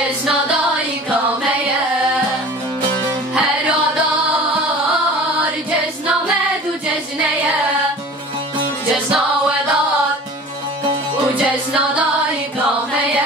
جشنادای کامه هر آدار جشن آمد و جشنه جشن آودار و جشنادای کامه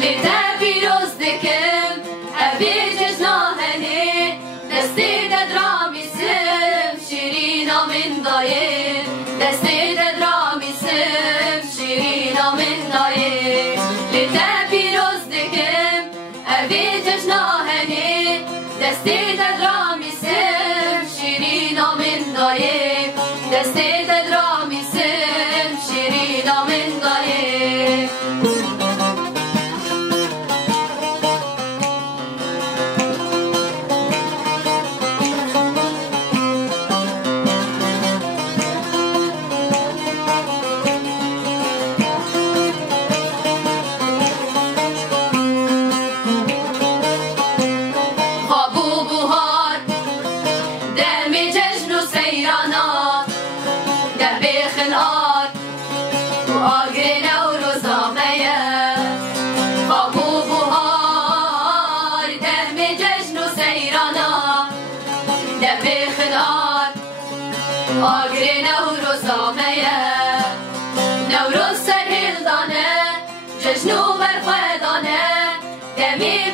لیته پیروز دکم اوی جشن آهنی دستی درامی سم شیرین آمین دایم دستی درامی سم شیرین آمین دایم لیته پیروز دکم اوی جشن آهنی دستی درامی سم شیرین آمین دایم دستی درامی سم شیرین آمین دایم آگری نوروز آمه نوروز سرهیل دانه جشنو برخواه دانه دمی